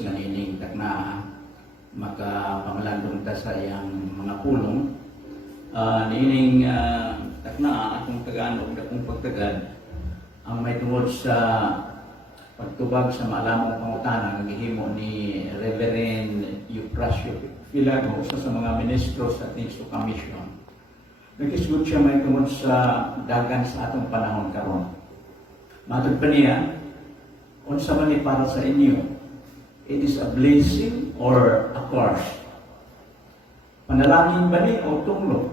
Diyos nga nining takna makapangalandong ta sa iyang mga pulong. Nining takna akong tagaan akong pagtagad ang may tungod sa pagtubag sa maalamang pangutana nga gihimo ni Reverend Eufrasio Filago, usa sa mga ministro sa Tingso Commission. Nag-isgot siya may tungod sa dagan sa atong panahon karon. Matod pa niya, unsa man ni para sa inyo, it is a blessing or a curse? Panalangin ba ni o tunglo?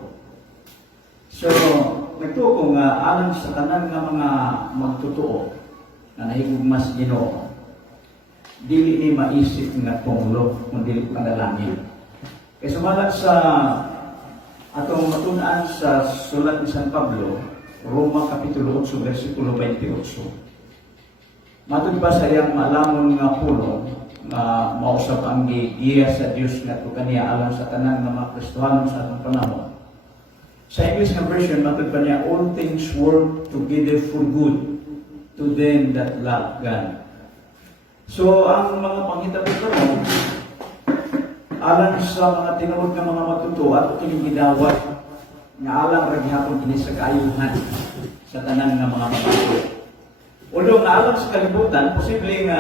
So, nagtuo nga alang sa tanan nga mga magtotoo na nahigugmas Ginoo, dili ni maisip nga tunglo kundi panalangin. Kaya sumalat sa atong matun-an sa sulat ni San Pablo, Roma Kapitulo 8, versikulo 28. Matod ba sa iyang maalamon nga pulong nga mausap ang gigiya sa Dios nga to kaniya alang sa tanan nga mga Kristohanon sa atong panahon. Sa English na version, matod pa niya, all things work together for good to them that love God. So, ang mga panghitabo karon alang sa mga tinuod nga mga matuto at kining gidawat nga alang ra gihapon kini sa kaayuhan sa tanan nga mga matuto. Although nga alang sa kalibutan, posible nga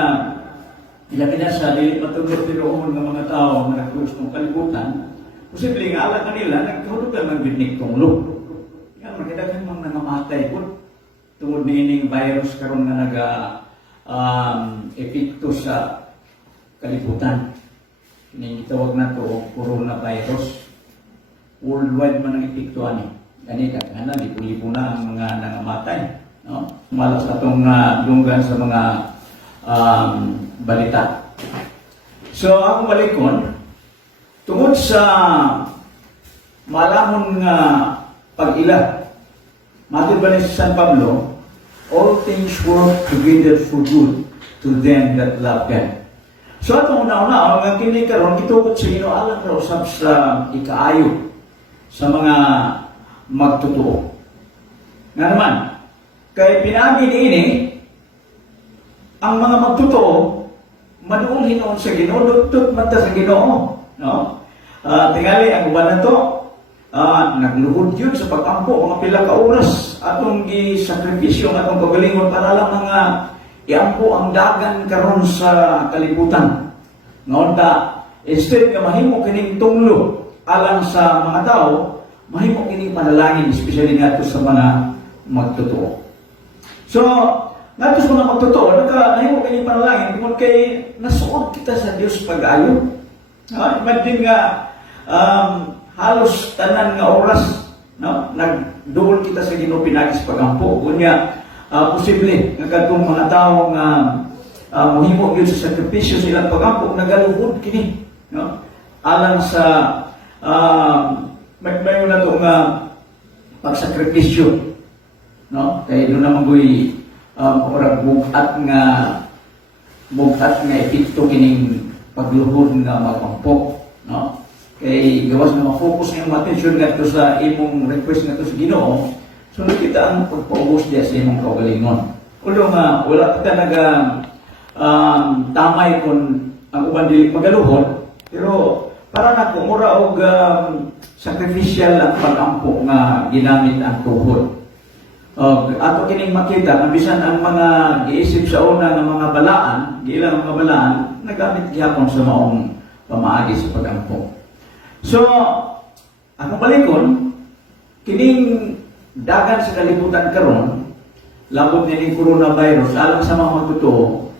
ilabi na sa dili matulog tinuon nga mga tao nga nagtugos ng kalibutan, posible nga alang kanila nagkahulugan ng binig tunglo. Yan, magkidaghan mga nangamatay po tungod niining virus karon nga naga epekto sa kalibutan. Kining gitawag na to coronavirus. Worldwide man ang epekto ani. Ganito kana libo-libo na ang mga nangamatay, no? Malas atong dunggan sa mga balita. So ang balikon tungod sa malamon nga pag-ila, matod ba ni San Pablo, all things work together for good to them that love God. So atong una-una, ang kini karon gitukod sa Ginoo alang ra usab sa ikaayo sa mga magtotoo. Nga naman, kay pinaagi niini ang mga magtotoo maduol hinuon sa Ginoo, dugtod man ta sa Ginoo, no? Tingali ang uban nato nagluhod yun sa pag-ampo mga pila ka oras atong gisakripisyo ng atong kagalingon para lang mga iampo ang dagan karon sa kalibutan. Ngayon ta, instead nga mahimo kining tunglo alang sa mga tao, mahimo kining panalangin, especially nga sa mga magtotoo. So, nga sa mga magtotoo, nahimo kining panalangin tungkol kay nasuod kita sa Dios pag-ayo. Imagine nga halos tanan nga oras, no? Nagduol kita sa Ginoo pinagis pagampo. Kunya posible nga kadtong mga tawo nga mohimo gyud sa sakripisyo sa ilang pagampo nagaluhod kini, no? Alang sa may na to nga pagsakripisyo, no? Kay do naman goy ora bugat nga epekto kining pagluhod nga magampo, no? Kay gawas na ma-focus ang attention nga to sa imong request nga to sa Ginoo, so nakita ang pagpaubos diya sa imong kaugalingon. Although nga wala kita naga tamay kung ang uban dili magaluhod, pero para na kung mura og sacrificial ang pag-ampo nga ginamit ang tuhod. Ato kining makita nga bisan ang mga giisip sa una nga mga balaan, giilang mga balaan nagamit gihapon sa maong pamaagi sa pag-ampo. So, ang balikon, kining dagan sa kalibutan karon, labot nining coronavirus, alang sa mga magtotoo,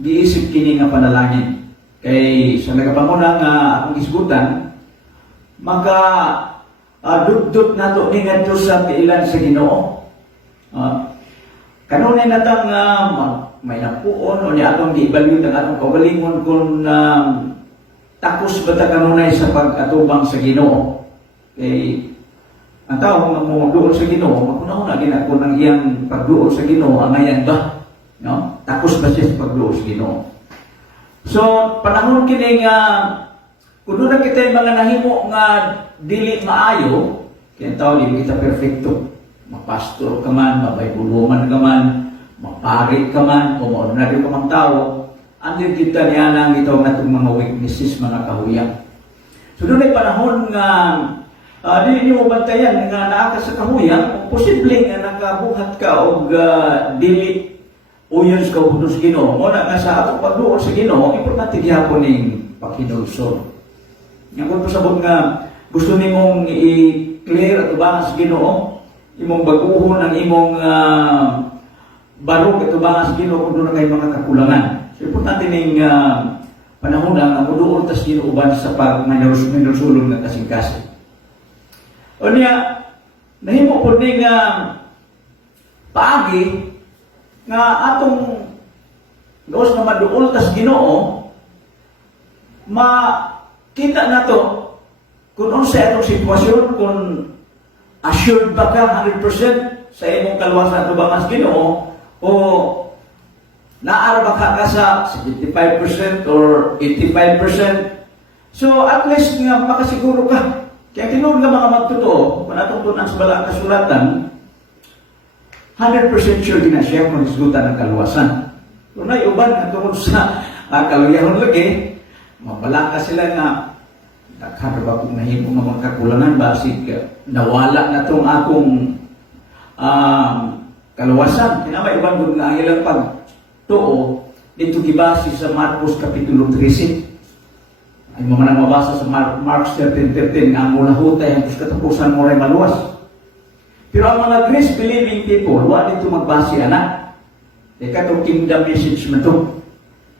giisip kini nga panalangin. Kay sa nagapanguna nga akong isgutan, dugdug nato ni ngadto sa piilan sa Ginoo. Kanunay natang may napuon o ni atong giibalyon ang atong kaugalingon kung takos ba ta kanunay sa pag-atubang sa Ginoo. Kay ang tao nga mo duol sa Ginoo, magkunahuna gina kung ang iyang pagduol sa Ginoo angayan ba, no? Takos ba siya sa pagduol sa Ginoo. So panahon kini nga kuno na kita mga nahimo nga dili maayo, kaya tao dili kita perfecto. Mapastor ka man, mabaybulo man ka man, maparit ka man, o maordinaryo ka man tao, Andin kita niya nang ito na itong mga weaknesses, mga kahuyang. So doon ay panahon nga di niyo bantayan nga naa ka sa kahuyang, posible nga nakabuhat ka o dili uyon sa kaunos Ginoo. Muna nga sa atong pagduol sa Ginoo, importante gyapon ning pakinulsol. Nga kung pasabot nga gusto nimong i-clear at ubangan sa Ginoo, imong baguhon ang imong barog at ubangan sa Ginoo kung doon na kayo mga kakulangan. So importante ning panahon nga muduol tas Ginoo uban sa pagmanulsulong ng kasing-kasing. O niya, nahimo po ning paagi nga atong gawas nga maduol tas Ginoo, makita na to kung unsa atong sitwasyon, kung assured ba ka 100% sa imong kaluwasan at ubangan sa Ginoo, o naara ba ka sa 75% or 85%. So at least nga makasiguro ka. Kaya tinuod nga mga magtotoo, kung atong tunan sa balang kasulatan, 100% sure din na siya kung isgutan ng kaluwasan. Kung naiuban na tungod sa kaluyahon lagi, mabalaka sila nga, nakano ba kung nahimo ng mga kakulangan, basig nawala na itong akong kaluwasan. Kaya may iban kung nga ang ilang pagtuo, dito gibasi sa Marcos Kapitulo 13. Ay mo man mabasa sa Mark 13:13 nga ang ulahutay ang katapusan mo rin maluwas. Pero ang mga grace-believing people, wala dito magbasi anak. Ika itong kingdom message mo ito.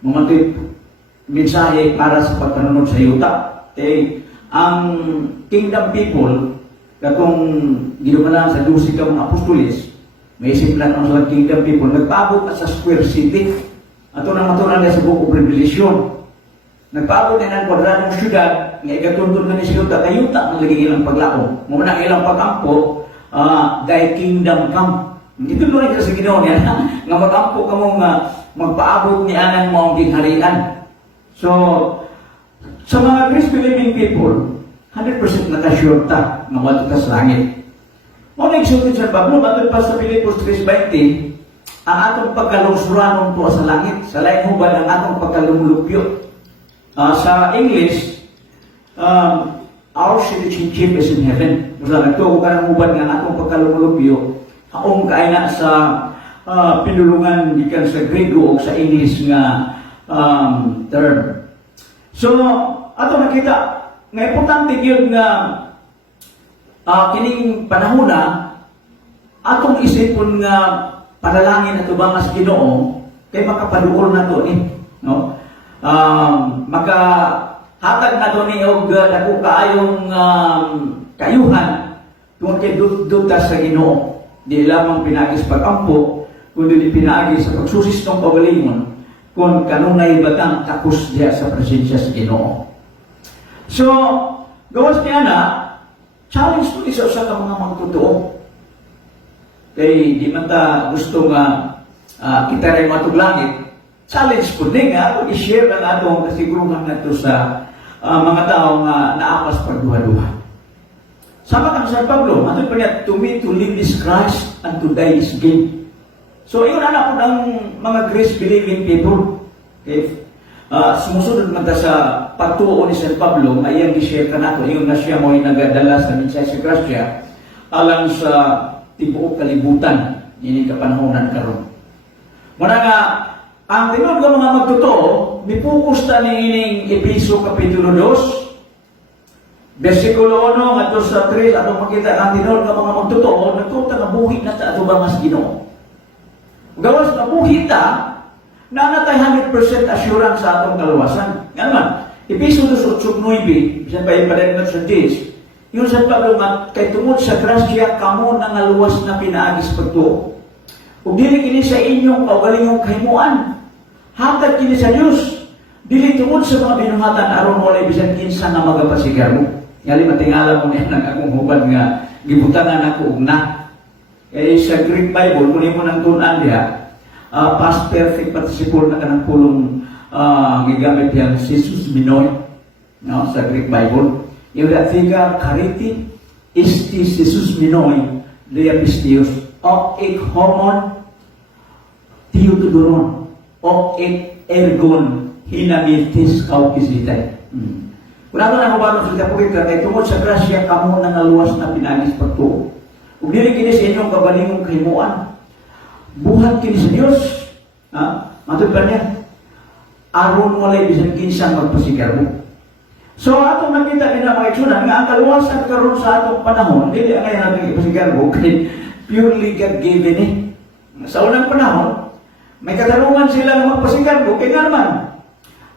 Mga mensahe para sa pagtanunod sa yuta. Ang kingdom people, katong ginumanan sa 12 ka mga apostolis, may simplan ang sa kingdom people, nagpaabot na sa Square City. Ato nang matunan na sa Book of Revelation. Nagpaabot na ng kwadradong syudad, nga ikatuntun na ni sa yuta, kayuta ang lagi ilang paglaong. Muna ang ilang pagampo, thy kingdom come. Ito doon rin sa Ginoo niya, nga mag-ampo ka mong magpaabot ni anang mong gingharian. So, sa mga Christ-believing people, 100% nakasure ta nga wala sa langit. Muna igsutin sa Pablo, matod pa sa Pilipos 3:20, ang atong pagkalungsuranon po sa langit, sa laing hubad ang atong pagkalumulupyo. Sa English, our citizenship is in heaven. Basta nagtuo ka ng hubad nga atong pagkalumulupyo, haong kaay na sa pinulungan gikan sa Grego o sa English nga term. So, ato nakita, nga importante yun nga kining panahon na atong isipon nga panalangin at ubangas Ginoo kay makapaduol na to no? Makahatag na to ni og dako kaayong kayuhan tungod kay duta sa Ginoo. Di lamang pinagis pag-ampo, kundi pinagis sa pagsusis ng kaugalingon kung kanunay batang takos diya sa presensya sa Ginoo. So, gawas niya na, challenge po isa sa mga magtotoo. Kaya di man ta gusto nga kita rin matuglangit, challenge po din nga, i-share ang atong kasiguruhan na ito sa mga tao nga naapas pagduha-duha. Sama kang San Pablo, ato pa niya, to me to live is Christ and to die is gain. So, iyon anak po ng mga grace-believing people. Okay? Sumusunod man ta sa pagtuo ni San Pablo, ayang i-share ka nato, iyon na siya mo'y nagadala sa mensahe sa Gracia alang sa tibuok kalibutan, yun yung kapanahonan karon. Muna nga, ang tinod ng mga magtotoo, mipokus ta ni ining Episo Kapitulo 2, versikulo 1, at sa 3, atong makita ang tinod ng mga magtotoo, nagtuta na buhi na sa atubangas Ginoo. Gawas na buhi ta, na natay 100% assurance sa atong kaluwasan. Nga naman, Episo 2:8-9, bisan pa ipalinod sa 10, yung sa Pablo nga, kay tungod sa grasya, kamo na nga luwas na pinaagis pagtuo. Ug dili kini sa inyong kaugalingong kahimuan, hatag kini sa Dios. Dili tungod sa mga binuhatan aron walay bisan kinsa nga magapasigar mo. Ngali matingala mo niya ng akong hubad nga gibutangan ako og na. Kay sa Greek Bible, kung mo nang tunan diha, past perfect participle na kanang pulong gigamit yan Jesus Minoy, no, sa Greek Bible. Yung dathika kariti isti Jesus Minoy diapistios ok homon tiutuduron ok ergon hinamitis kaukisitay. Kung ako na kumaron sa kapugit ka, kay tungkol sa grasya kamo na naluwas na pinagis pagtuo. Kung dili kini sa inyong kabalingong kahimuan, buhat kini sa Diyos. Matod ba niya? Aron walay bisan kinsang magpasigarbo. So atong nakita nila mga itsunan nga ang kaluwasan karon sa atong panahon, dili ang ngayon natin ipasigarbo, kay purely God-given eh. Sa unang panahon, may katarungan sila na magpasigarbo, kaya nga naman,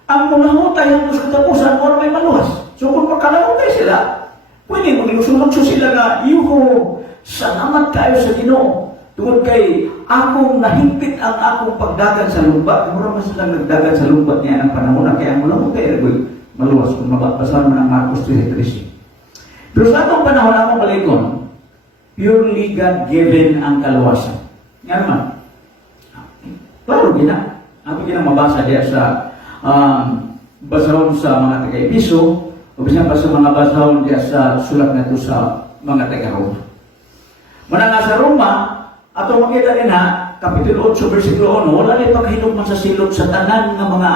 ang munahutay ang gusto katapusan mo may maluwas. So kung magkalahutay sila, pwede mo ginusunod sila na, yuho, salamat kayo sa Ginoo. Tungod kay akong nahimpit ang akong pagdagan sa lumbat. Mura mas silang nagdagan sa lumbat niya ng panahon na kaya ang munahutay ergoy maluwas kung mababasahan mo ng Marcos 3:13. Pero sa atong panahon akong balikon, purely God-given ang kaluwasan. Nga naman, klaro gina. Ako mabasa diya sa basahon sa mga taga-Episo o bisan pa sa mga basahon diya sa sulat na ito sa mga taga-Roma. Muna nga sa Roma, ato makita rin ha, Kapitulo 8, versikulo 1, wala rin paghinugman sa silot sa tanan ng mga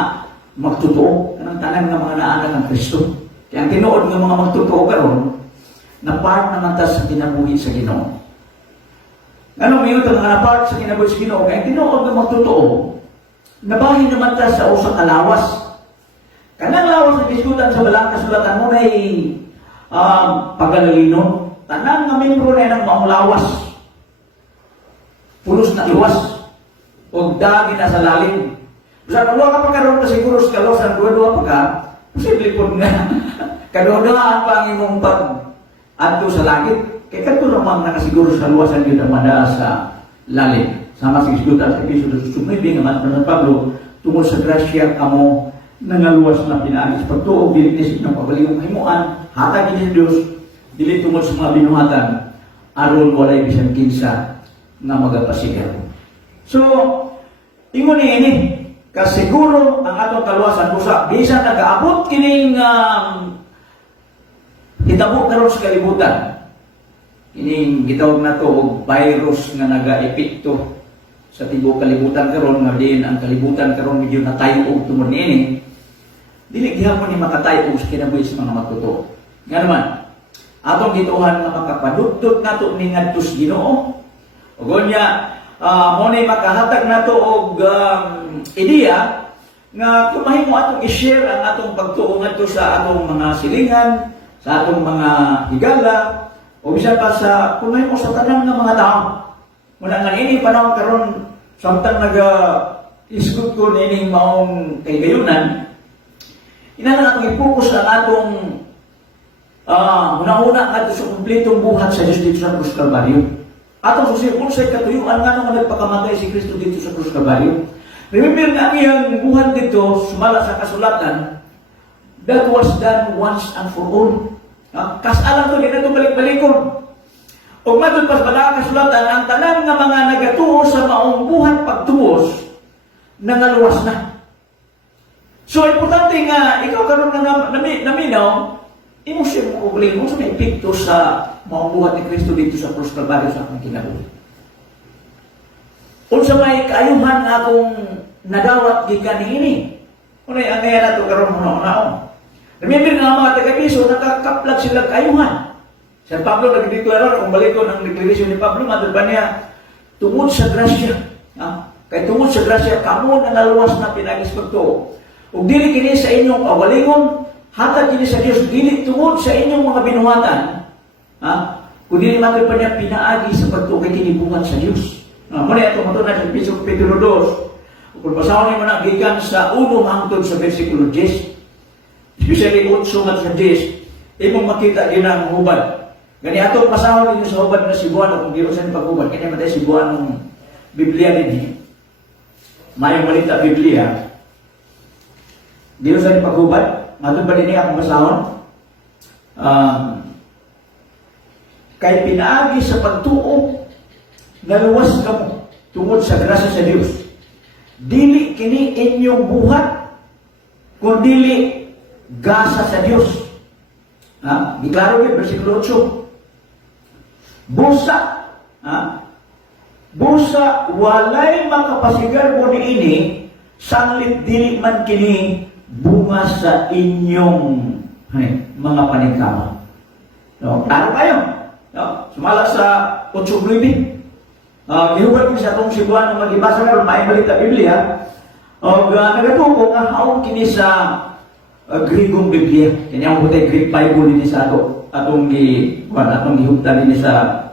magtotoo, ng tanan ng mga naanak ng Kristo. Kaya ang tinuod ng mga magtotoo karon na part naman ta sa kinabuhi sa Ginoo. Ano may utang nga na part sa kinabuhi sa Ginoo, kaya ang tinuod ng magtotoo, nabahin naman ta sa usang alawas. Kanang lawas na diskutan sa balang kasulatan mo na pagalalino. Tanang nga membro na ng maong lawas. Pulos na iwas. O dagi na sa lalim. Sa kalwa ka pagkaroon na siguro sa kalosan, dua-dua pa ka, posible po nga. Kadua-duaan pa ang imong pag-adto sa langit. Kaya kanto naman nakasiguro sa luwasan yun ang mada sa lalim. Sama sa isdutan sa episode sa sumibing naman ng Pablo, tungkol sa grasya kamo nangaluwas na pinaagis pagtuog, dili nisip ng pabalingong himuan, hatag ini sa Diyos, dili tungkol sa mga binuhatan, aron walay bisan kinsa na magapasigaw. So, ingon ini, kasiguro ang atong kaluwasan busa, bisan nag-aabot kining hitabo karon sa kalibutan. Kining gitawag na to og virus nga naga-epekto sa tibuok kalibutan karon nga din ang kalibutan karon medyo natayo og tungod niini. Dili gihapon ni makatayo og kinabuhi sa mga magtotoo. Nga naman, atong gituhan nga makapadudtot nato ni ngadto sa Ginoo. Ug unya mo ni makahatag nato og ideya nga kung mahimo atong i-share ang atong pagtuo ngadto sa atong mga silingan, sa atong mga higala, o bisan pa sa kung mahimo sa tanan nga mga tao. Muna nga ini panahon karon samtang naga-isgot ko nining maong kaygayunan, inalang atong i-focus ang atong una-una nga sa kumplitong buhat sa Diyos dito sa Cruz Calvario. Atong susipulsay katuyuan nga nung nagpakamatay si Kristo dito sa Cruz Calvario. Remember nga iyang buhat dito, sumala sa kasulatan, that was done once and for all. Kasalang to, di na ito balik-balikon. O matod pas bala kasulatan, ang tanan nga mga nagatuo sa maong buhat pagtuos, nangaluwas na. So, importante nga, ikaw karon na naminaw, imo siya mo kukuling mo sa may epekto sa maong buhat ni Kristo dito sa Cruz Calvario sa aking kinabuhi. Unsa may kaayuhan nga akong nadawat gikan niini. Unay ang ngayon nato karon mo naon. Remember nga mga taga-Episo, nakakaplag sila kaayuhan. Si Pablo nagdeklara, kung balik ko ng deklarasyon ni Pablo, matod ba niya, tungod sa grasya. Kaya tungod sa grasya, kamo na naluwas na pinagis pagtuo. Ug dili kini sa inyong kawalingon, hatag kini sa Dios, dili tungod sa inyong mga binuhatan. Kung dili matod pa niya pinaagi sa pagtuo kay kinibuhat sa Dios. Muna ito mo na sa Pedro 2. Kung basahon niyo na gikan sa 1 hangtod sa versikulo 10. Especially 8 sungat sa 10, imong makita din ang hubad. Gani atong pasahon ninyo sa hubad na Cebuano, kung di ro sa paghubad, kanya matay Cebuano ng Biblia din. Mayong balita Biblia. Di ro sa paghubad, matod ba din akong pasahon? Kay pinaagi sa pagtuo, naluwas ka mo tungod sa grasya sa Dios. Dili kini inyong buhat, kundi gasa sa Diyos. Diklaro yun, versikulo 8. Busa, walay makapasigar mo ni ini Sanglit dili man kini bunga sa inyong mga paningkama. No, klaro kayo. No, sumala sa 8:9. Gihugat ko sa itong Cebuano maglibasa karon may balita Biblia. O nagatuko nga haon kini sa Grigong Biblia. Kanya mo tay Greek Bible ni sa atong gihuptan ni sa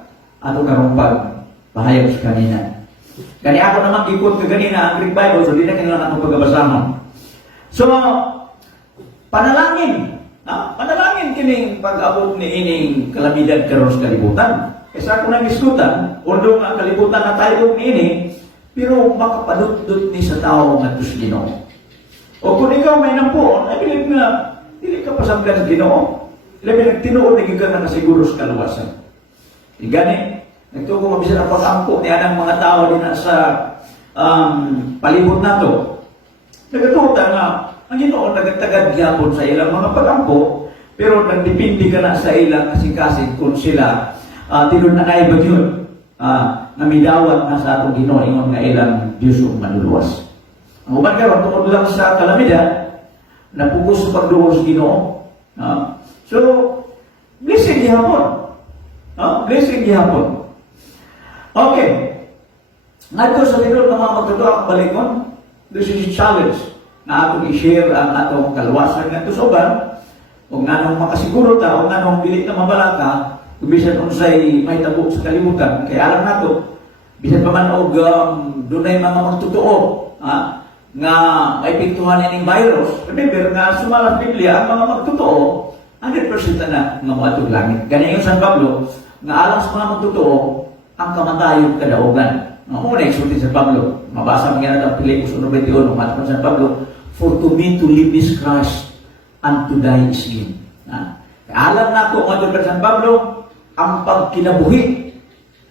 ato karong pagpahayag sa kanina. Kani ako naman gikot ka ganina ang Greek Bible, so di na kanila natong pagkabasama. So, panalangin. Panalangin kining pag-abot ni ining kalamidad karon sa kalibutan. Kaysa ako nang iskutan, although ang kalibutan na tayo ni ini, pero makapadut-dut ni sa tao nga sa Ginoo. O kung ikaw may nampuon, ay bilib nga, hindi ka pasanggan sa Ginoo. Labi nagtinuod, nagiging ka na siguro sa kaluwasan. Gani, nagtuko mabisan ang pag-ampo ni anang mga tao din sa palibot na to. Nagatuta nga, ang Ginoo nagtagad gyapon sa ilang mga pag-ampo, pero nagdepende ka na sa ilang kasing-kasing kung sila tinun na kay bagyon na midawat na sa atong Ginoo ingon nga ilang Dios ug manluluwas. Ang uban karon tungod lang sa kalamidad, napugos sa pagduol sa Ginoo. So, blessing gihapon. Blessing gihapon. Okay. Ngadto sa tinod ng mga magtutuwa ang balikon, this is a challenge na atong i-share ang atong kaluwasan ngadto sa uban, kung anong makasiguro ta, kung anong dili na mabalaka, kung bisan unsay may tabo sa kalibutan, kaya alam nato, bisan pa man og dunay mga magtutuo, nga may pintuhan ining virus, remember nga sumalang Biblia, ang mga magtutuo, 100% na nga moadtog langit. Ganyan yung San Pablo, nga alam sa mga magtutuo, ang kamatayon kadaugan. Muna exultin San Pablo, mabasa mo yan ang Pilipos 1:21, matapos San Pablo, for to me to live is Christ, and to die is gain. Alam na ko, nga San Pablo, ang pagkinabuhi,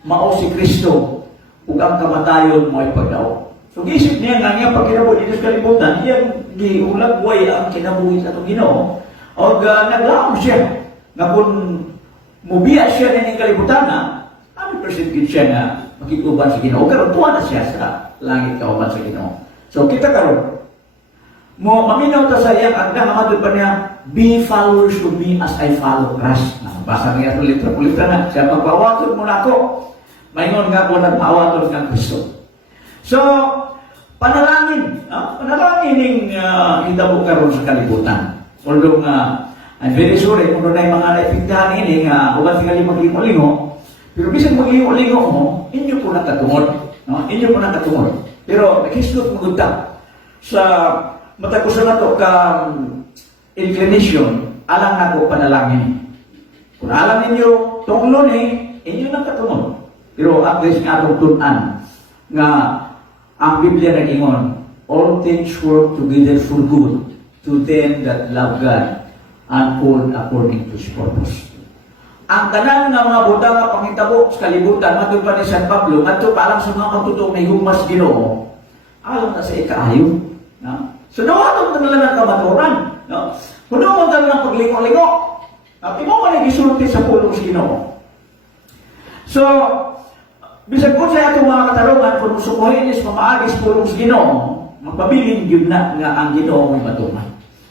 mao si Kristo, ug ang kamatayon mo ay pagdao. So, gisip niya nga niya pagkinabuhi dito sa kalibutan, iyang giulagway ang kinabuhi sa itong Ginoo, o naglaom siya, na kung mubiya siya na ng kalibutan na, 100% gid siya na makikuban sa Ginoo. Karon tuwa na siya sa langit kauban sa Ginoo. So, kita karon mo maminaw ta sa iyang agda nga madud pa niya, be followers to me as I follow Christ. Basa niya ito litra na, siya magpawaton mo na ako. Mayngon nga po nagpawaton kang Kristo. So, panalangin. Panalangin yung hitabo karon sa kalibutan. Although I'm very sorry kung doon ay mga naipigdahan ini nga ubat tingali maglingo-lingo, pero bisan maglingo-lingo mo, inyo po nakatungod. Inyo po nakatungod. Pero naghislot mo gudta sa matagusan na to ka inclination, alang na ko panalangin. Kung alam ninyo tunglo ni, inyo nakatungod. Pero at least nga itong tunan nga ang Biblia nag-ingon, all things work together for good to them that love God and called according to His purpose. Ang tanan nga mga buta nga pangitabo sa kalibutan, matod pa ni San Pablo, matod pa alam sa mga magtutong may humas Ginoo, alam na sa ikaayo. So, nawatong na lang ang kamaturan. Kung naman ka lang paglingo-lingo, imo mo nag-isulti sa pulong sa Ginoo. So, bisag po sa itong mga katarungan, kung sukuhin is mamaagis pulong sa Ginoo, magpabiling yun na nga ang Ginoo mo'y matuman.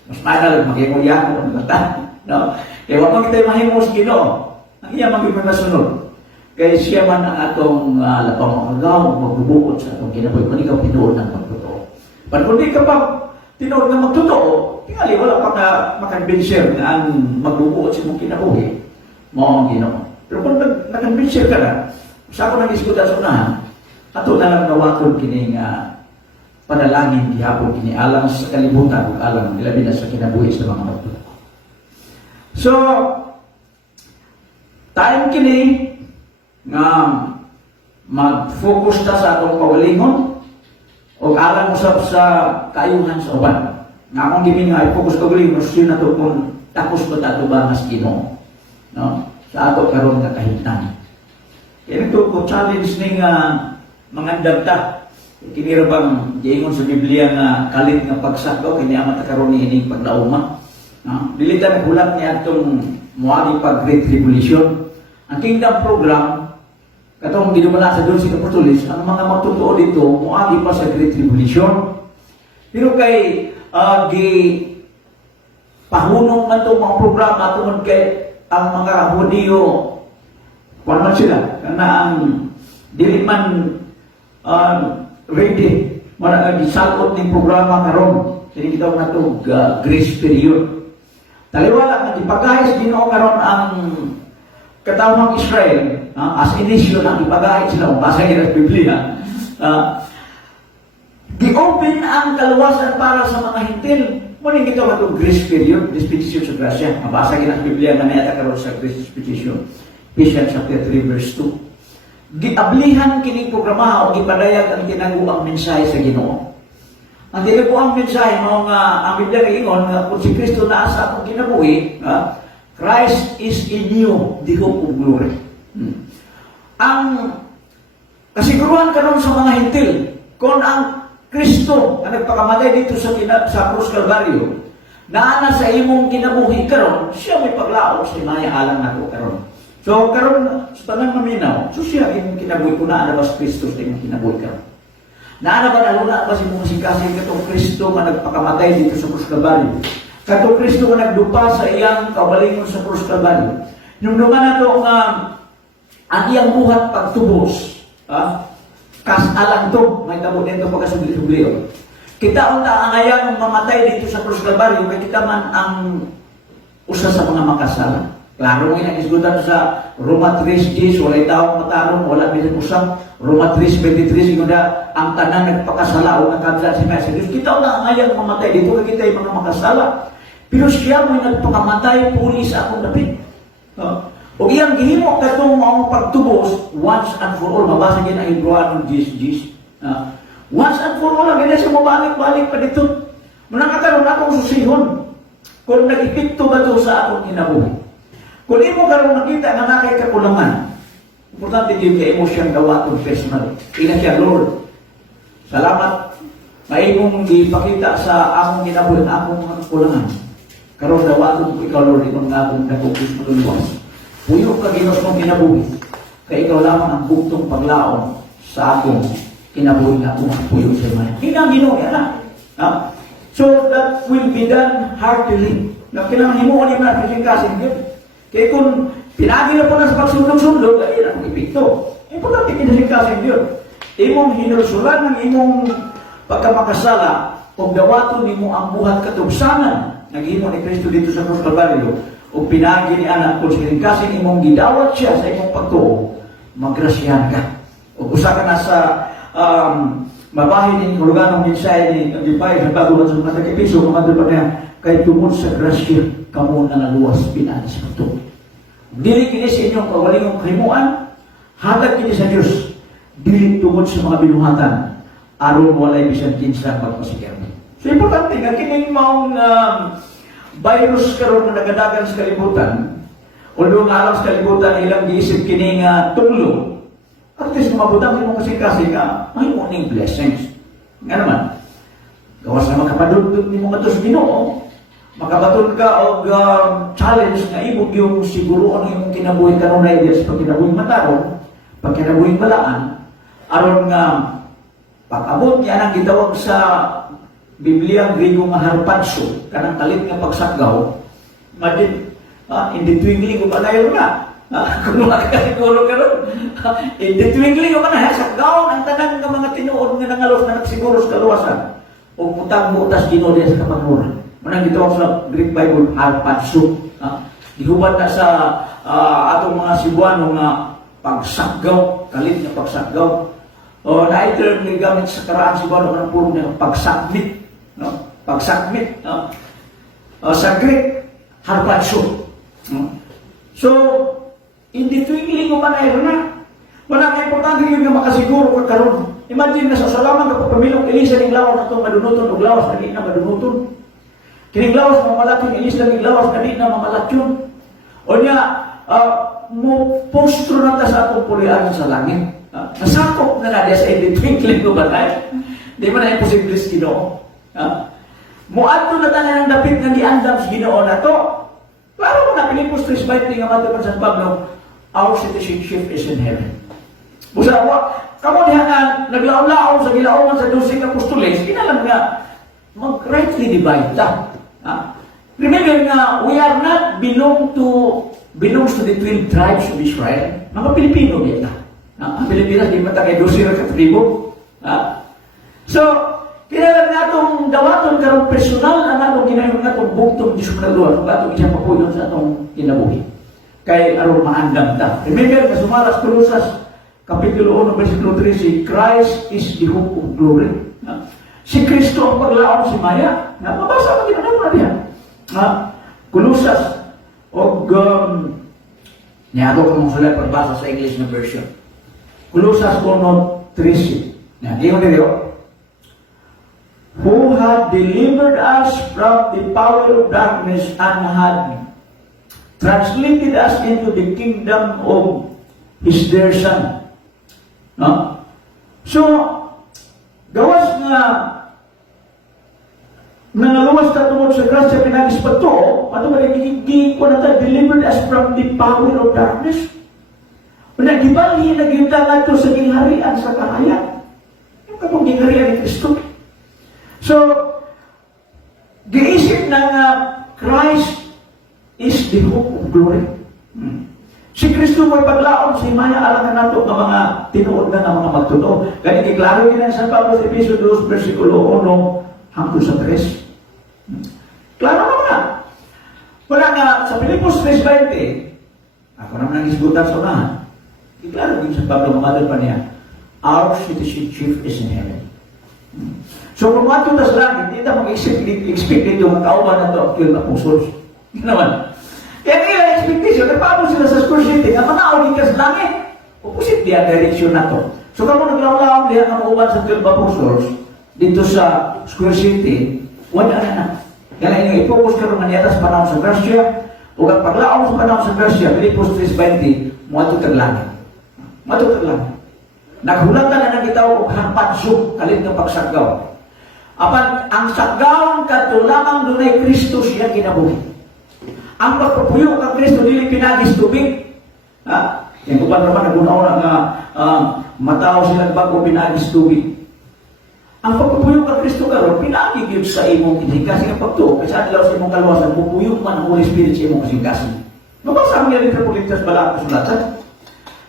Mas mahal, mag-imuya ko ng mata. Kaya wag kita mahimo sa Ginoo, ang iya magiging masunod. Kaya siya man ang atong lapang agaw, magbubuot sa atong kinabuhi, kung ikaw tinuod ng magtotoo. Pero kung di ka pa tinuod ng magtotoo, tingali, wala pa na makonbensir na ang magbubuot sa mong kinabuhi, mo ang Ginoo. Pero kung nakonbensir ka na, sa ako nang diskuta sa unahan, ato na lang nawakon kining panalangin gihapon kini alang sa kalibutan ug alang ilabi na sa kinabuhi sa mga magtutuo. So, time kini nga mag-focus ta sa atong kaugalingon o alang usab sa kaayuhan sa uban. Nga akong gini nga i-focus kaugalingon, siya na to kung takos ko tato ba mas Ginoo. Sa ato karon nga kahitnan. Kaya ito ko challenge ni mga dagta. Kinira bang diingon sa Biblia nga kalit nga pagsakaw, kiniamat karon ni ining pagdauma. Dilitan hulat niya itong muagi pag Great Tribulation. Ang Kingdom Program, katong ginumala sa 12 Apostoles, ang mga magtotoo dito, muagi pa sa Great Tribulation. Pero kay gi pahunong man itong mga programa tungod kay ang mga Hudiyo, kung man sila, na ang dili man ready, gisalot ng programa karon tinigdaw na ito grace period. Taliwala, ipagahis Ginoo karon ang katawang Israel, as inisyo na ipagahis sila, basa nila sa Biblia, gi-open ang kaluwasan para sa mga hintil. Muling ito nga itong grace period, dispensation sa grasya. Mabasa nila sa Biblia na nayata karon sa grace dispensation. Ephesians chapter 3 verse 2. Giablihan kining programa o gipadayag ang tinaguang mensahe sa Ginoo. Ang tinaguang mensahe mao nga ang Biblia ingon nga kung si Kristo naa sa atong kinabuhi, Christ is in you, the hope of glory. Ang kasiguruhan karon sa mga hintil, kung ang Kristo ang nagpakamatay dito sa Cruz Calvario, naana sa imong kinabuhi karon, siya may paglaom sa imaya alang nato karon. So karon sa tanang maminaw, so siya imong kinabuhi ko naana ba sa Kristo sa imong kinabuhi karon. Naana ba naluna ba si mong singkasing katong Kristo nga nagpakamatay dito sa Cruz Calvario? Katong Kristo nga nagdupa sa iyang kabalingon sa Cruz Calvario. Nung naman nato nga ang iyang buhat pagtubos, kasalang to, may tabo dito pagkasubli-subliyo. Kita unta ang ayan mamatay dito sa Cruz Calvario, kaya kita man ang usa sa mga makasala. Klaro nga isgutan sa Roma 3:10, walay taong matarong, wala bisan usap. Roma 3:23, sigunda ang tanan nagpakasala o nagkabla si Messi. Kita unta ang ayan mamatay dito, kaya kita yung mga makasala. Pero siya mo nagpakamatay, puli sa akong dapit. O iyang gihimo katong maong pagtubos once and for all. Mabasa din ang Hebrewanong 10:10. Once and for all, ganyan siya mabalik-balik pa dito. Manangakaroon akong susihon kung nag-epekto ba ito sa akong kinabuhi. Kung imo karon nakita nga nakay kakulangan, importante din kay imo siyang dawaton personal. Ina siya, Lord, salamat. Maimong gipakita sa akong kinabuhi, akong kakulangan. Karon dawaton ko ikaw, Lord, itong akong nagugis mo luwas. Puyo ka Ginos mong kinabuhi, kaya ikaw lamang ang buktong paglaon sa akong kinabuhi na puyo sa iman. Hinang Ginoo yan. So that will be done heartily. Na kailangan himuon yung mga kasing-kasing yun. Kaya kung pinagi na po na sa pagsundog-sundog, ay ang ipito. Importante kinasing-kasing yun. Imong hinulsulan ng imong pagkamakasala, kung dawaton mo ang buhat katubsanan, naghimo ni Kristo dito sa Cruz Calvario, o pinagi ni anak kung siningkasin imong gidawat siya sa imong pagtuo, magrasyahan ka. O usa ka na sa mabahin ng huluganong mensahe ni Agipay sa bago sa mga tagipiso, kumadol pa niya, kay tungod sa grasya, kamo na naluwas pinaan sa pagtuo. Dili kini sa inyong kawalingong kahimuan, hatag kini sa Diyos, dili tungod sa mga binuhatan, aron walay bisan kinsa pagpasikyan. So importante nga kining maong virus karon na nagadagan sa kalibutan, although nga alam sa kalibutan ilang giisip kini nga tulong, at least mabutang mo kasi nga may morning blessings. Nga naman, gawas na makapadudod ni mga tos Ginoo, makabatod ka og challenge nga ibog yung siguro ang imong kinabuhi karon na ideas pag kinabuhi matarong, pag kinabuhi balaan, aron nga pag-abot yan ang gitawag sa Biblia Griego nga harpanso, kanang kalit nga pagsakgaw, imagine, in the twinkling of an eye na. Kung makakasiguro ka ron, in the twinkling of an eye, sakgaw ang tanan ng mga tinuod nga nangalos na nagsiguro sa kaluwasan. O mutang mutas ginodya sa kapangura. Manang gitawag sa Greek Bible, harpanso. Gihubad na sa atong mga Cebuano nga pagsakgaw, kalit nga pagsakgaw. O na-term ni gamit sa karaan Cebuano ng puro ng pagsakmit. No? Pagsakmit. Sa Greek, harpanso. So, in the twinkling of an eye na, wala nga importante yun nga makasiguro ka karon. Imagine na sa salaman ka pamilong ilisa ng lawas na itong madunuton o lawas na di na madunuton. Kining lawas na mamalatyon, ilisa ng lawas na di na mamalatyon. O niya, mo postro na ta sa atong pulian sa langit. Nasakop na na sa in the twinkling of an eye. Di ba na imposible sa Ginoo? Muadto na tanan ng dapit nga giandam sa Ginoo na to. Klaro mo na Pilipos 3:20 nga matupan San Pablo, our citizenship is in heaven. Busa wa kamo diha nga naglaom-laom sa gilaoman sa 12 ka apostoles, kinalam nga mag-rightly divide ta. Remember na we are not belongs to the 12 tribes of Israel. Mga Pilipino din na. Ang Pilipinas, di mata kay 12 na katribo. So, kailangan natong dawaton karong personal na natong ginayon natong bugtong Diyos kaluluwa kung atong isang papuyon sa atong kinabuhi. Kay aron maandam ta. Remember, kasumalas Kolosas, Kapitulo 1, versikulo 13, Christ is the hope of glory. Si Kristo ang paglaon si Maya. Mabasa mo ginagawa na diyan. Kolosas, o niya ako kung sulat pagbasa sa English na version. Kolosas 1:13. Di mo nito. Who had delivered us from the power of darkness and had translated us into the kingdom of His dear Son. So, gawas nga nangaluwas ta tungod sa grasya pinagis pa to, ato ba nagiging ko na ta, delivered us from the power of darkness. Nagibali, nagyuta nga to sa gingharian sa kahayan. Yung katong gingharian ni Kristo. So, giisip na nga Christ is the hope of glory. Si Kristo mo'y paglaon sa himaya alangan nato ng mga tinuod na ng mga magtuto. Kaya iklaro din ang San Pablo sa Efeso 2, versikulo 1 hanggang sa 3. Klaro naman na. Wala nga, sa Pilipos 3:20, ako naman ang isbutan sa unahan. Iklaro din San Pablo, mamadal pa niya, our citizenship is in heaven. So kung mato tas langit, hindi na mag-expect dito ang kauban na ito ang 12 apostles. Naman. Kaya nila expectation, nagpapos sila sa Square City, na manaw din ka sa langit. Opposite diya direksyon na to. So kung naglaw-law diya ang kauban sa 12 apostles, dito sa Square City, wala na. Kaya yung i-focus ka naman niya sa panahon sa Grasya, o ang paglaong sa panahon sa Grasya, Pilipos 3:20, matutag langit. Matutag langit. Naghulatan na ng itaw o hampansok, kalit ng pagsagaw. Apan, ang sagawang katulamang dunay Kristo siya kinabuhi. Ang pagpupuyo ng Kristo, dili pinagis tubig. Yung kuban naman, nag-una-una nga matao sila bago pinagis tubig. Ang pagpupuyo ng Kristo karon pinagigib sa imong kasing pagtuo. Kasi adlaw sa imong kaluwasan, pupuyog man ang Holy Spirit sa imong kasing. Mabasa ang yari Tripolitas bala ang kasulatan.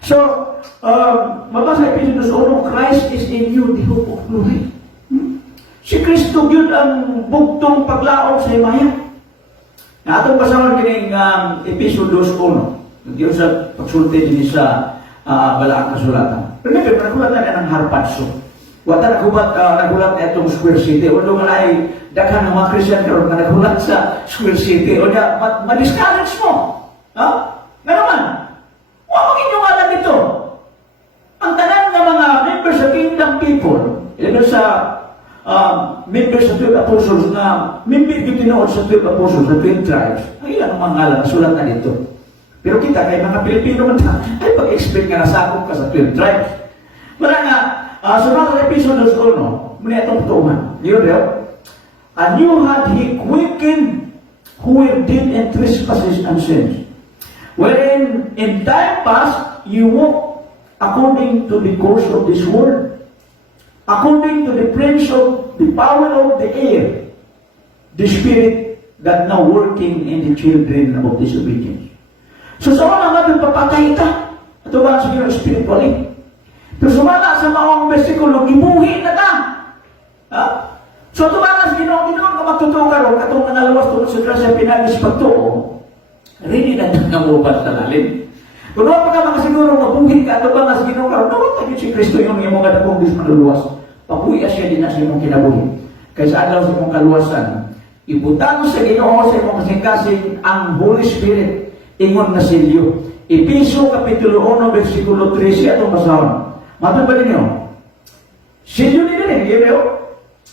So, mabasa Ephesians 1, Christ is in you, the hope of glory. Si Kristo yun ang bugtong paglaon sa himaya. Na atong basahan kining Ephesians 1, diyo sa pagsulti din sa bala ang kasulatan. Remember, nagulat na ng harpanso. Wata nagulat na itong Square City. O doon nga ay daghan ng mga Christian karon na nagulat sa Square City. O niya, ma-discourage mo. Nga naman, huwag mong inyungalan dito. Ang tanan ng mga members sa Kingdom People, ilan sa members sa 12 Apostles na member yung tinood sa 12 Apostles, sa 12 tribes, ang ilan ang mga ngalan na sulat na dito. Pero kita, kay mga Pilipino man ay pag-expect nga nasakop ka sa 12 tribes. Wala nga, sa mga episodes 1, muna itong tutuman. Yun daw, and you had he quickened who were dead in trespasses and sins, wherein in time past you walked according to the course of this world, according to the prince of the power of the air, the spirit that now working in the children of disobedience. So sa una natin papatay ita. Ito ba siguro spiritually? Pero sumala sa maong versikulo, gibuhi na ta. So ito ba nas ginoon kung magtutuo ka ron, katong nangalawas tulad sa grasya pinagis pagtuo, rini na ng ubas na lalim. Kung ano pa ka mga siguro mabuhin ka, ito ba nas ginoon ka ron, naman si Kristo yung mga dakong Diyos maluluwas. Pabuhi siya din na sa imong kinabuhi. Kaysa adlaw sa imong kaluwasan, ibutang sa Ginoo sa imong kasing-kasing ang Holy Spirit, ingon na silyo. Episo Kapitulo 1, versikulo 13, atong basahon. Matun ba ninyo? Silyo din rin, yun.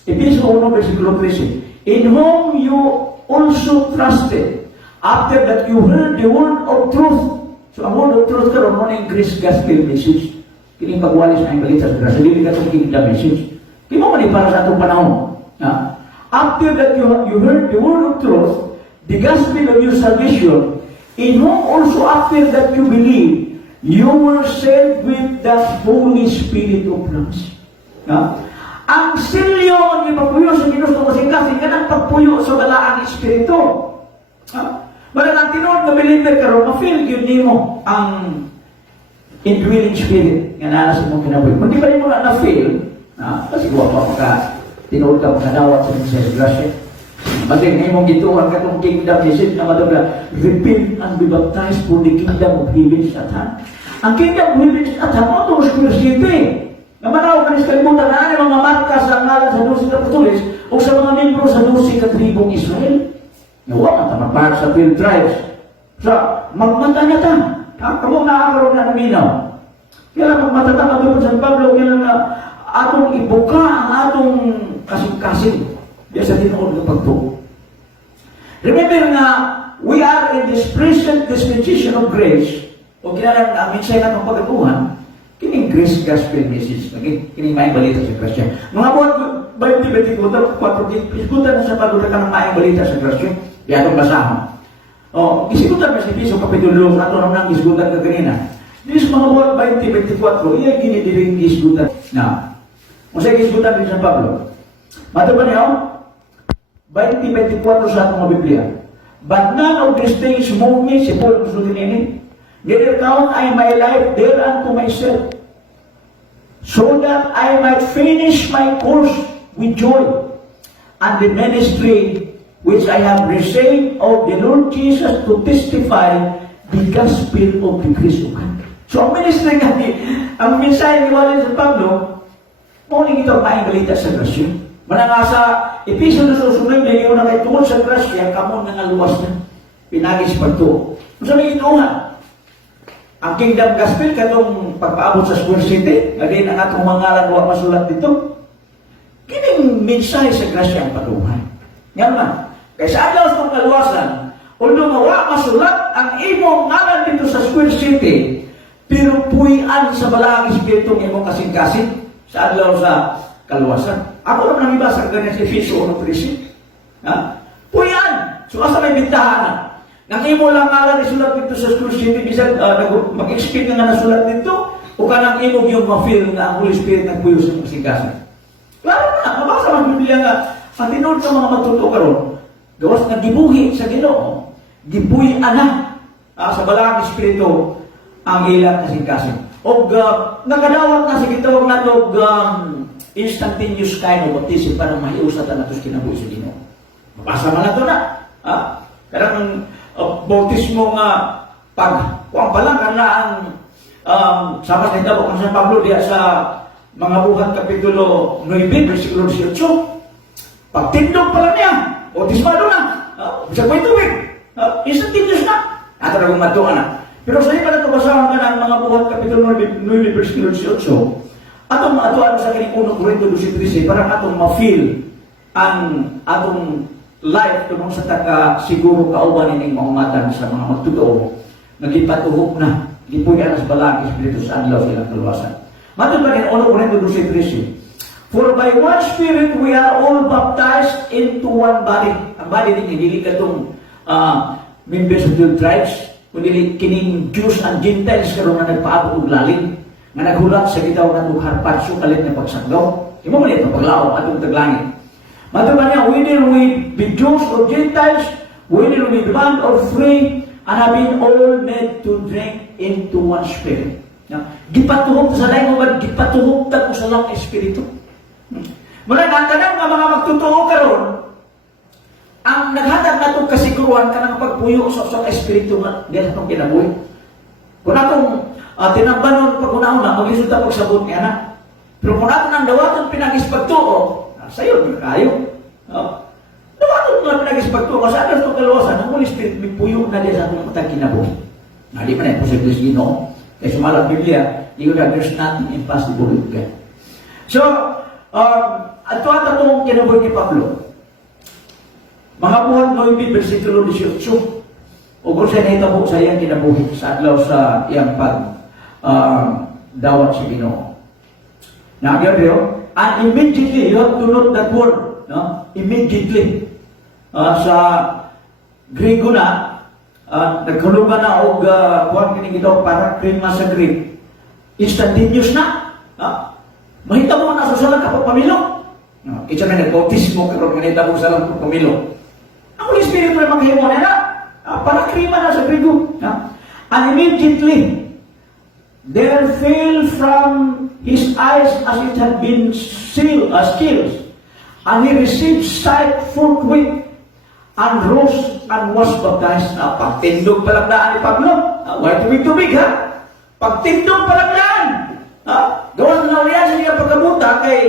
Episo 1, versikulo 13. In whom you also trusted, after that you heard the word of truth. So ang word of truth karon mo na yung Grace Gospel message. Kining pagwalis na yung balita sa grasya. Dili ka itong kingdom message. Kaya mo man para sa itong panahon. After that you heard the word of truth, the gospel of your salvation, in whom also after that you believe, you were saved with the Holy Spirit of promise. Ang silyo ang ipapuyo sa ginusto ko kasi kanang pagpuyo sa balaang espiritu. Wala nang tinuod na believer karon, ma-feel yun nimo ang indwelling spirit nga nana sa imong kinabuhi. Kung di ba mo na na-feel, kasi huwag pa ka tinuod ka makadawat sa mga grasya. Bagay na imong gituhan katong kingdom message na madabla, repent and be baptized for the kingdom of heaven at hand. Ang kingdom of heaven at hand, ito ang Square City. Namanaw ka sa kalimutan na mga marka sa ngalan sa 12 Apostoles o sa mga membro sa 12 katribong Israel. Nawa ka para sa 12 tribes. Sa magmata niya ta. Kamong nakakaroon na naminaw. Kaya magmatatama doon sa Pablo, kaya na atong ibuka ang atong kasing-kasing. Diyan sa tinuod ng pagtuo. Remember na we are in this present dispensation of grace. O kinalang na minsay na itong pagkatuhan, kining grace gospel message. Kining may balita sa Krasya. Mga buwan, 20-24, 4 isikutan na sa pagkatuhan ng may balita sa Krasya. Di atong basahan. Isikutan na si Piso Kapitulo, ato naman ang isikutan ka kanina. This mga buwan, 20-24, iya ginidiring isikutan na. Kung sa isikutan din sa Pablo. Mata ba niyo? 20-24 sa atong Biblia. But none of these things move me, si Paul gustutin ini. Neither count I my life there unto myself, so that I might finish my course with joy, and the ministry which I have received of the Lord Jesus to testify the gospel of the Christ of God. So ang ministry nga ang mensahe ni Walid sa Pablo, mauling ito ang maing balita sa grasya. Mananga sa episode na susunod na yung nakitungod sa grasya, kamon nga luwas na, pinagis pagtuo. So may ituungan, ang kingdom gospel katong pagpaabot sa Square City, lagi na atong mangalan wa masulat dito. Kining mensahe sa grasya ang patuhay. Nga naman, kaysa adlaw sa kaluwasan, although wa masulat ang imong ngalan dito sa Square City, pero puyan sa balaang espiritu ng imong kasing-kasing sa adlaw sa kaluwasan. Ako naman nangibasa ganyan sa Efeso 1:13. Puyan! So asa may bintahan na. Nang imo lang ngalan isulat dito sa Square City, bisan mag-expect nga nasulat dito, o kanang imo yung ma-feel na ang Holy Spirit nagpuyo sa kasing-kasing. Klaro na, mabasa ang Biblia nga, ang tinuod sa mga matuto karon, gawas na gibuhi sa Ginoo, gibuhi ana sa balaang espiritu ang ilang kasing-kasing. O nagadawat na sa gitawag na ito instantaneous kind of baptism para mahiusatan na ito sa kinabuhi sa Ginoo. Mabasa man na ito na. Karang bautismo nga kuwang pa lang na ang sama sa Hidabo kung San Pablo diya sa mga buhat kapitulo 9, versikulo 18. Pagtindog pa lang niya, bautismado na. Bisa po itubig. Instantaneous na. Ato na kung matuan na. Pero sa iba na ito basahan ka ng mga buhat kapitulo 9, versikulo 18. Atong matuan sa kining 1 Corinto 12:13 para atong ma-feel ang atong life tunong sa siguro kauban ining maungatan sa mga magtutoo nagipatuhok na gipuyan sa balaang espiritu sa adlaw sa ilang kaluwasan. Matod pa rin 1 Corinto 12:13, for by one Spirit we are all baptized into one body. Ang body din hindi katong members of the tribes, kundi kining Jews and Gentiles karon nga nagpaabot og lalim nga naghulat sa gitaw nga harpat sukalit na pagsagdaw. Imo man ito paglaom atong taglangit. Mataba niya, whether we be Jews or Gentiles, whether we be bond or free, and have been all made to drink into one Spirit. Gipatuhog sa laing ubad, gipatuhog ta ko sa lang espiritu. Mula natanan nga mga magtutoo karon, ang naghatag na itong kasiguruhan ka ng pagpuyo sa espiritu nga diyan itong kinabuhi. Kung atong tinambanon pag-una-una, mag-isulta pagsabot niya na. Pero kung atong ang dawaton pinagis pagtuo, sayo, kayo. Dawaton nga pinagis pagtuo, sa alas itong kaluwasan, ang Holy Spirit may puyo na diyan sa atong matang kinabuhi. Di pa na yung posible sa Ginoo. Kaya sa malang Biblia, there's nothing impossible with God. So, ato mong kinabuhi ni Pablo. Mga buhat 9, versikulo 18. O kung siya nahitabo sa iyang kinabuhi sa adlaw sa iyang dawat sa Ginoo. Nagyo, and immediately, you have to note that word, no? Immediately. Sa Griego na, nagkulugan na o kuhan kinigitaw para krima sa Greek. Instantaneous na. Mahitabo na sa salang kapapamilok. No, kita may nag-bautismo karon ganita mo sa lang pamilo. Ang Holy Spirit na maghimo na panakrima na sa Grigo. And immediately, there fell from his eyes as it had been scales, and he received sight forthwith, and rose and was baptized. Pagtindog palagdaan ni Pablo. Why tubig ha? Pagtindog palagdaan. Gawa na ulihan sa niya pagkabuta kay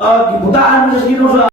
gibutaan mo sa sino sa